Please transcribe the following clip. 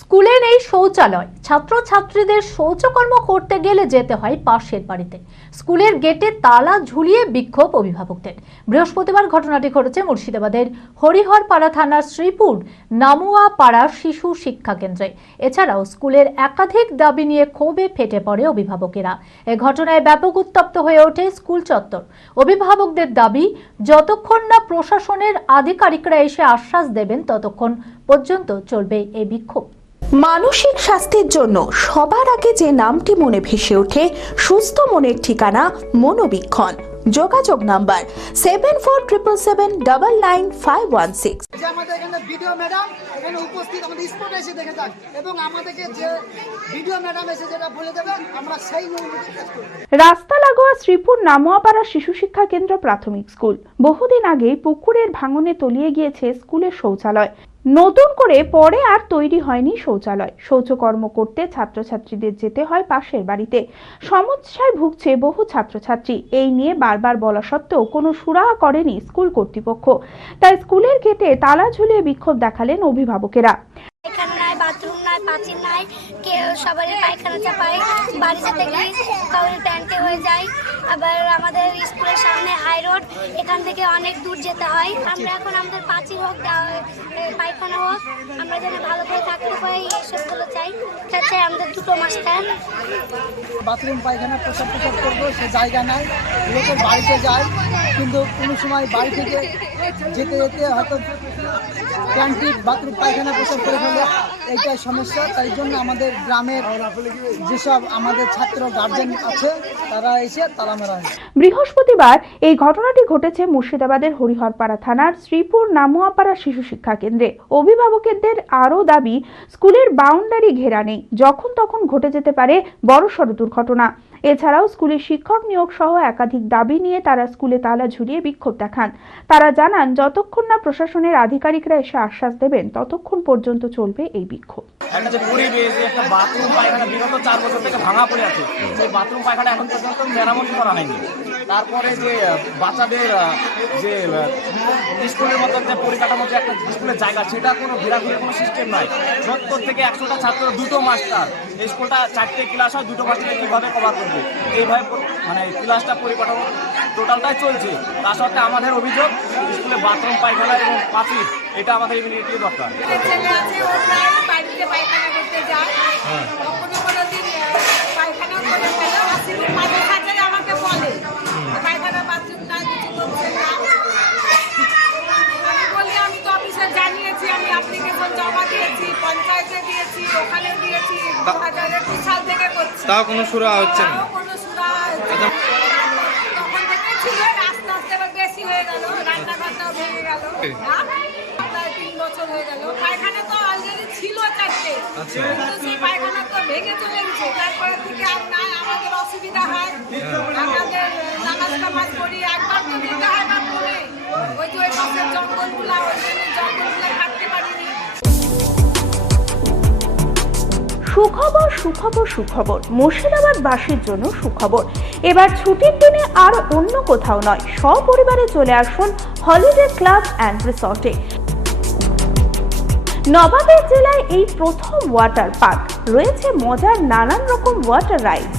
স্কুলে নেই শৌচালয় ছাত্রছাত্রীদের শৌচকর্ম করতে গেলে যেতে হয় পাশের বাড়িতে। স্কুলের গেটে তালা ঝুলিয়ে বিক্ষোভ অভিভাবকদের। বৃহস্পতিবার ঘটনাটি ঘটেছে মুর্শিদাবাদের হরিহরপাড়া থানার শ্রীপুর নামুয়া পাড়া শিশু শিক্ষা কেন্দ্রে। এছাড়াও স্কুলের একাধিক দাবি নিয়ে ক্ষোভে ফেটে পড়ে অভিভাবকেরা। এ ঘটনায় ব্যাপক উত্তপ্ত হয়ে ওঠে স্কুল চত্বর। অভিভাবকদের দাবি, যতক্ষণ না প্রশাসনের আধিকারিকরা এসে আশ্বাস দেবেন, ততক্ষণ পর্যন্ত চলবে এই বিক্ষোভ। মানসিক স্বাস্থ্যের জন্য সবার আগে যে নামটি মনে ভেসে ওঠে সুস্থ মনের ঠিকানা মনোবীক্ষণ। যোগাযোগ number seven four triple seven double nine five one six যে আমাদের এখানে ভিডিও ম্যাডাম এখানে উপস্থিত আমাদের স্পটে এসে দেখে যান এবং আমাদেরকে যে ভিডিও ম্যাডাম এসে যেটা বলে দেবে আমরা সেই অনুযায়ী কাজ করব। রাস্তা লাগোয়া শ্রীপুর নামোয়াপাড়া শিশু শিক্ষা কেন্দ্র প্রাথমিক স্কুল। বহুদিন আগেই পুকুরের ভাঙনে তলিয়ে গিয়েছে স্কুলের শৌচালয়। নতুন করে পরে আর তৈরি হয়নি শৌচালয়। শৌচকর্ম করতে ছাত্রছাত্রীদের যেতে হয় পাশের বাড়িতে। সমস্যায় ভুগছে বহু ছাত্রছাত্রী। এই নিয়ে বারবার বলা সত্ত্বেও কোনো সুরা করেনি স্কুল কর্তৃপক্ষ। তাই স্কুলের গেটে তালা ঝুলিয়ে বিক্ষোভ দেখালেন অভিভাবকেরা এখানে নাই বাথরুম নাই পাঁচিল নাই কেউ সবারই পায়খানা চাপায়। বাড়ি যেতে গেলে কাউরি ট্যাঙ্কে হয়ে যায়। আবার আমাদের স্কুলের সামনে হাই রোড এখান থেকে অনেক দূর যেতে হয়। আমরা এখন আমাদের পাঁচিল হোক পায়খানা হোক, আমরা যেন ভালো করে থাকতে পারি এসবগুলো চাই। চাই আমাদের দুটো মাস্টার। বাথরুম, পায়খানা, প্রসাব প্রসাব করব, সে জায়গা নাই। লোকের বাড়িতে যায়, কিন্তু কোনো সময় বাড়ি থেকে যেতে যেতে হয়তো ক্যান্টিন বাথরুম, পায়খানা প্রসাব করে ফেলে। এইটাই সমস্যা। তাই জন্য আমাদের গ্রামের যেসব আমাদের ছাত্র গার্জেন আছে, তারা এসে তালা মারা হয় বৃহস্পতিবার এই ঘটনাটি ঘটেছে মুর্শিদাবাদের হরিহরপাড়া থানার শ্রীপুর নামুয়াপাড়া শিশু শিক্ষা কেন্দ্রে। অভিভাবকদের আরও দাবি, স্কুলের বাউন্ডারি ঘেরা নেই। যখন তখন ঘটে যেতে পারে বড়সড় দুর্ঘটনা। এছাড়াও স্কুলে শিক্ষক নিয়োগ সহ একাধিক দাবি নিয়ে তারা স্কুলে তালা ঝুলিয়ে বিক্ষোভ দেখান। তারা জানান, যতক্ষণ না প্রশাসনের আধিকারিকরা এসে আশ্বাস দেবেন, ততক্ষণ পর্যন্ত চলবে এই বিক্ষোভ। যে একটা বাথরুম বিগত চার বছর থেকে ভাঙা আছে। সেই করা হয়নি। তারপরে যে বাচ্চাদের যে স্কুলের যে পরিকাঠামো, যে একটা স্কুলের জায়গা, সেটা কোনো কোনো সিস্টেম থেকে একশোটা ছাত্র, দুটো মাস্টার। স্কুলটা চারটে ক্লাস হয়, দুটো এইভাবে মানে ক্লাসটা পরিকাঠামো টোটালটাই চলছে। তা সত্ত্বে আমাদের অভিযোগ স্কুলে বাথরুম পায়খানা এবং পাঁচিল এটা আমাদের ইমিডিয়েটলি দরকার। তাও কোনো সুরা হচ্ছে না তাও কোনো সুরা আচ্ছা। তখন থেকে ছিল আস্তে আস্তে এবার বেশি হয়ে গেল রান্নাঘরটাও ভেঙে গেল। প্রায় তিন বছর হয়ে গেল। পায়খানা তো অলরেডি ছিল চারটে। আচ্ছা। সেই পায়খানা তো ভেঙে চলে গেছে। তারপরে থেকে আর নাই আমাদের অসুবিধা হয়। আমাদের নামাজ টামাজ করি একবার তো দিতে হয় বাথরুমে ওই যে ওই পাশের জঙ্গলগুলা সুখবর সুখবর সুখবর। মুর্শিদাবাদবাসীর জন্য সুখবর। এবার ছুটির দিনে আর অন্য কোথাও নয়, সপরিবারে চলে আসুন হলিডে ক্লাব অ্যান্ড রিসর্টে। নবাবের জেলায় এই প্রথম ওয়াটার পার্ক। রয়েছে মজার নানান রকম ওয়াটার রাইডস।